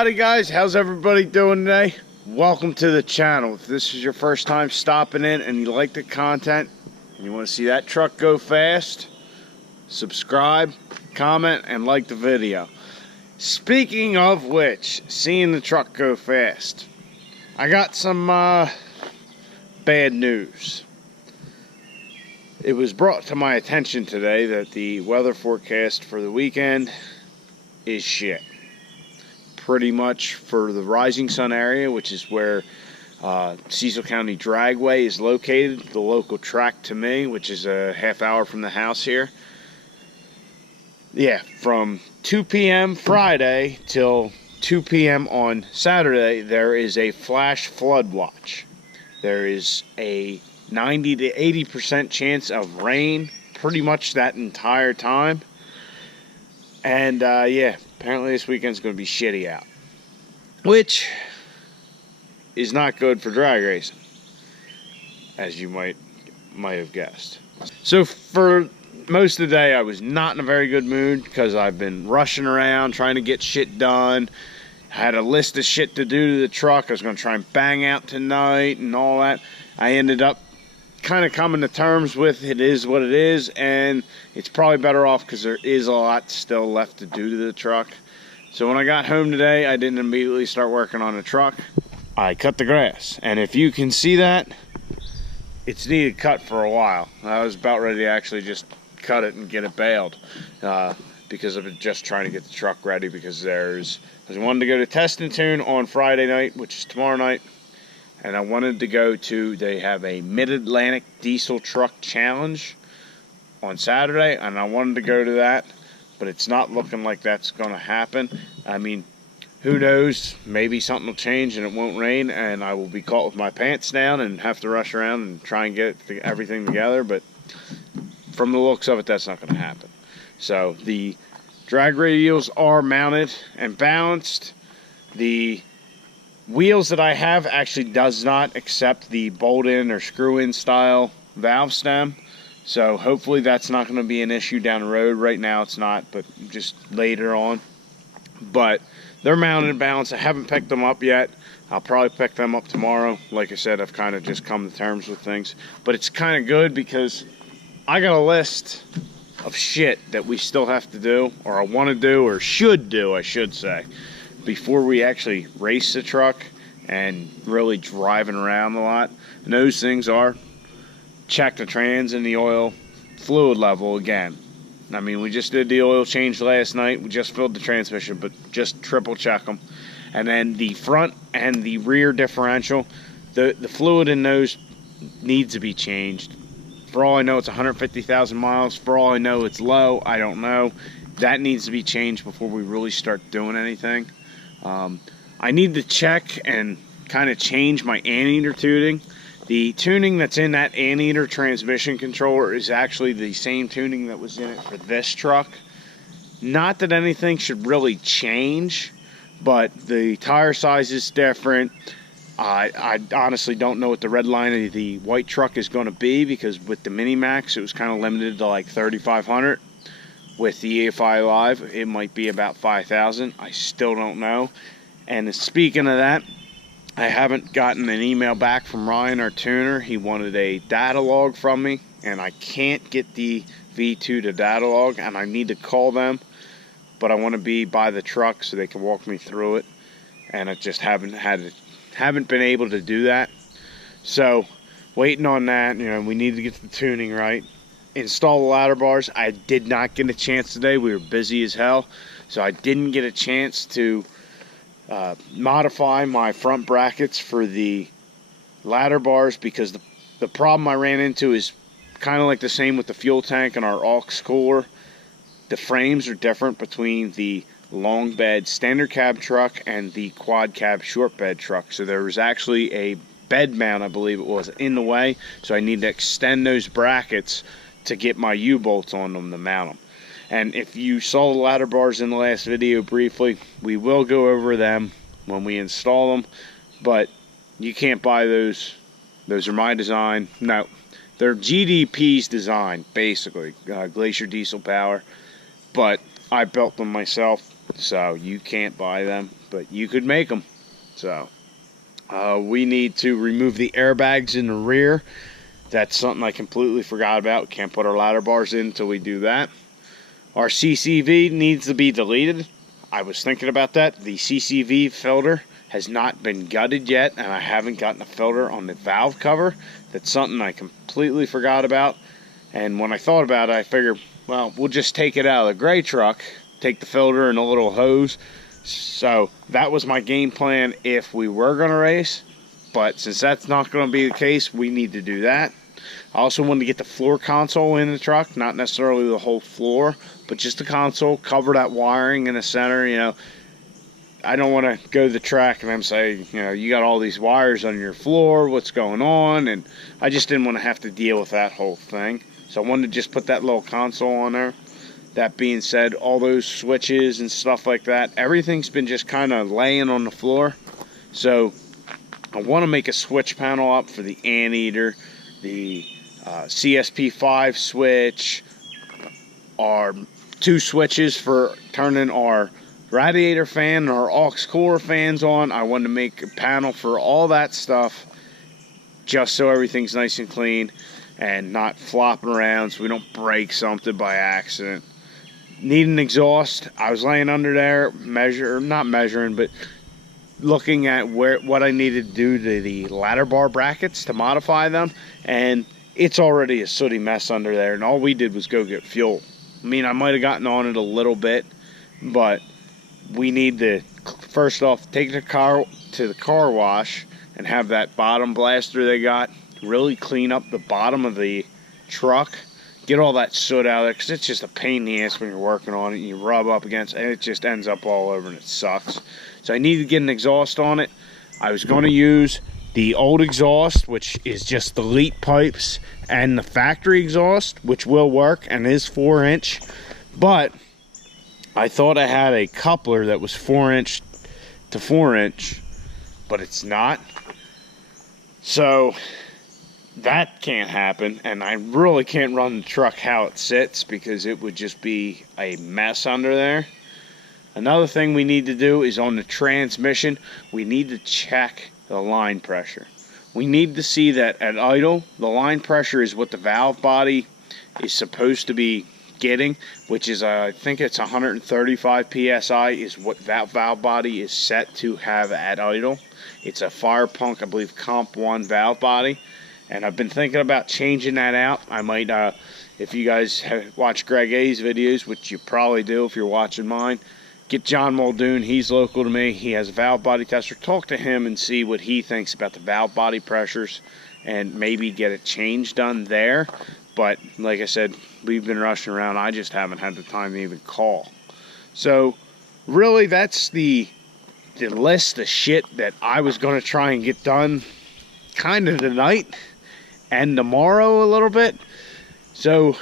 Howdy guys, how's everybody doing today? Welcome to the channel. If this is your first time stopping in and you like the content and you want to see that truck go fast, subscribe, comment, and like the video. Speaking of which, seeing the truck go fast, I got some bad news. It was brought to my attention today that the weather forecast for the weekend is shit. Pretty much for the Rising Sun area, which is where Cecil County Dragway is located, the local track to me, which is a half hour from the house here. Yeah, from 2 p.m. Friday till 2 p.m. on Saturday, there is a flash flood watch. There is a 90 to 80% chance of rain pretty much that entire time. And yeah, apparently this weekend's going to be shitty out, which is not good for drag racing, as you might have guessed. So for most of the day, I was not in a very good mood because I've been rushing around trying to get shit done. I had a list of shit to do to the truck. I was going to try and bang out tonight and all that. I ended up kind of coming to terms with it is what it is, and it's probably better off because there is a lot still left to do to the truck. So when I got home today, I didn't immediately start working on the truck. I cut the grass, and if you can see that, it's needed cut for a while. I was about ready to actually just cut it and get it baled because I've been just trying to get the truck ready, because I wanted to go to Test and Tune on Friday night, which is tomorrow night. And I wanted to go to, they have a Mid-Atlantic Diesel Truck Challenge on Saturday, and I wanted to go to that, but it's not looking like that's going to happen. I mean, who knows, maybe something will change and it won't rain, and I will be caught with my pants down and have to rush around and try and get everything together, but from the looks of it, that's not going to happen. So, the drag radials are mounted and balanced. The wheels that I have actually does not accept the bolt-in or screw-in style valve stem, so hopefully that's not going to be an issue down the road. Right now it's not, but just later on. But they're mounted and balanced. I haven't picked them up yet. I'll probably pick them up tomorrow. Like I said, I've kind of just come to terms with things, but it's kind of good because I got a list of shit that we still have to do, or I want to do, or should do, I should say, before we actually race the truck and really driving around a lot. And those things are check the trans and the oil fluid level again. I mean, we just did the oil change last night. We just filled the transmission, but just triple check them. And then the front and the rear differential, the fluid in those needs to be changed. For all I know, it's 150,000 miles. For all I know, it's low. I don't know. That needs to be changed before we really start doing anything. I need to check and kind of change my anteater tuning. The tuning that's in that anteater transmission controller is actually the same tuning that was in it for this truck. Not that anything should really change, but the tire size is different. I honestly don't know what the red line of the white truck is going to be, because with the Mini Max it was kind of limited to like 3,500. With the EFI Live, it might be about 5,000. I still don't know. And speaking of that, I haven't gotten an email back from Ryan, our tuner. He wanted a data log from me, and I can't get the V2 to data log, and I need to call them. But I want to be by the truck so they can walk me through it, and I just haven't been able to do that. So, waiting on that. You know, we need to get the tuning right. Install the ladder bars. I did not get a chance today. We were busy as hell, so I didn't get a chance to modify my front brackets for the ladder bars, because the problem I ran into is kind of like the same with the fuel tank and our aux cooler. The frames are different between the long bed standard cab truck and the quad cab short bed truck. So there was actually a bed mount, I believe it was, in the way, so I need to extend those brackets to get my U-bolts on them to mount them. And if you saw the ladder bars in the last video briefly, we will go over them when we install them, but you can't buy those. Those are my design. No, they're GDP's design, basically, Glacier Diesel Power, but I built them myself, so you can't buy them, but you could make them. So we need to remove the airbags in the rear. That's something I completely forgot about. Can't put our ladder bars in until we do that. Our CCV needs to be deleted. I was thinking about that. The CCV filter has not been gutted yet, and I haven't gotten a filter on the valve cover. That's something I completely forgot about. And when I thought about it, I figured, well, we'll just take it out of the gray truck, take the filter and a little hose. So that was my game plan if we were going to race. But since that's not going to be the case, we need to do that. I also wanted to get the floor console in the truck, not necessarily the whole floor, but just the console, cover that wiring in the center. You know, I don't want to go to the track and them say, you know, you got all these wires on your floor, what's going on? And I just didn't want to have to deal with that whole thing. So I wanted to just put that little console on there. That being said, all those switches and stuff like that, everything's been just kind of laying on the floor. So I want to make a switch panel up for the anteater, the CSP5 switch, our 2 switches for turning our radiator fan and our aux core fans on. I wanted to make a panel for all that stuff just so everything's nice and clean and not flopping around so we don't break something by accident. Need an exhaust. I was laying under there, not measuring, but looking at what I needed to do to the ladder bar brackets to modify them, and it's already a sooty mess under there, and all we did was go get fuel. I mean, I might have gotten on it a little bit, but we need to first off take the car to the car wash and have that bottom blaster they got really clean up the bottom of the truck, get all that soot out of there, because it's just a pain in the ass when you're working on it and you rub up against it and it just ends up all over and it sucks. So I need to get an exhaust on it. I was going to use the old exhaust, which is just the leak pipes, and the factory exhaust, which will work and is 4-inch, but I thought I had a coupler that was 4-inch to 4-inch, but it's not. So that can't happen, and I really can't run the truck how it sits because it would just be a mess under there. Another thing we need to do is on the transmission, we need to check the line pressure. We need to see that at idle, the line pressure is what the valve body is supposed to be getting, which is, I think it's 135 PSI is what that valve body is set to have at idle. It's a Fire Punk, I believe, Comp 1 valve body. And I've been thinking about changing that out. I might, if you guys have watched Greg A's videos, which you probably do if you're watching mine, get John Muldoon. He's local to me. He has a valve body tester. Talk to him and see what he thinks about the valve body pressures and maybe get a change done there. But like I said, we've been rushing around. I just haven't had the time to even call. So really, that's the list of shit that I was going to try and get done kind of tonight and tomorrow a little bit. So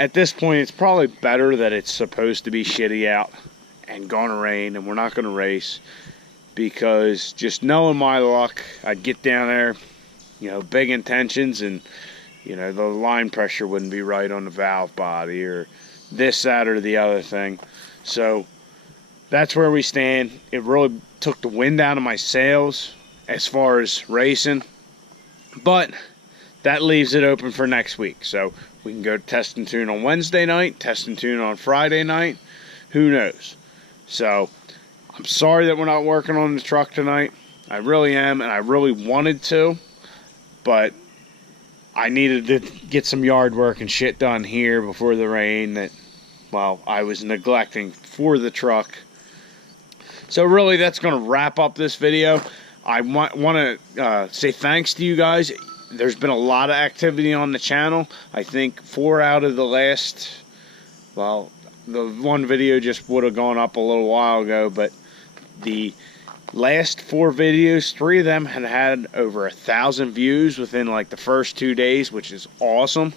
at this point, it's probably better that it's supposed to be shitty out and gonna rain and we're not gonna race, because just knowing my luck, I'd get down there, you know, big intentions, and you know, the line pressure wouldn't be right on the valve body or this, that, or the other thing. So that's where we stand. It really took the wind out of my sails as far as racing, but that leaves it open for next week. So we can go test and tune on Wednesday night, test and tune on Friday night, who knows. So I'm sorry that we're not working on the truck tonight. I really am, and I really wanted to, but I needed to get some yard work and shit done here before the rain that, well, I was neglecting for the truck. So really, that's going to wrap up this video. I want to say thanks to you guys. There's been a lot of activity on the channel. I think 4 out of the last, well, the one video just would have gone up a little while ago, but the last 4 videos, 3 of them had over 1,000 views within like the first 2 days, which is awesome.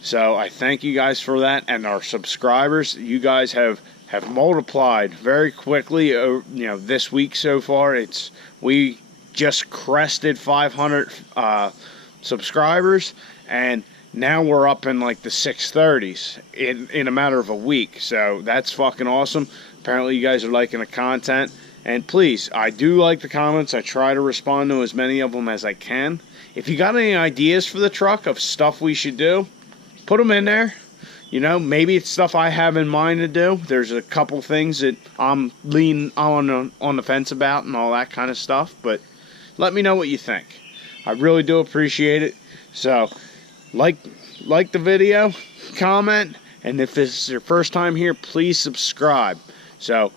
So I thank you guys for that, and our subscribers. You guys have multiplied very quickly. You know, this week so far, we just crested 500 subscribers, and Now we're up in like the 630s in a matter of a week. So that's fucking awesome. Apparently you guys are liking the content. And please, I do like the comments. I try to respond to as many of them as I can. If you got any ideas for the truck of stuff we should do, put them in there. You know, maybe it's stuff I have in mind to do. There's a couple things that I'm leaning on the fence about and all that kind of stuff. But let me know what you think. I really do appreciate it. So, like the video, comment, and if this is your first time here, please subscribe. So,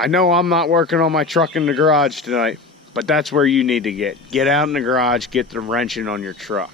I know I'm not working on my truck in the garage tonight, but that's where you need to get. Get out in the garage, get the wrenching on your truck.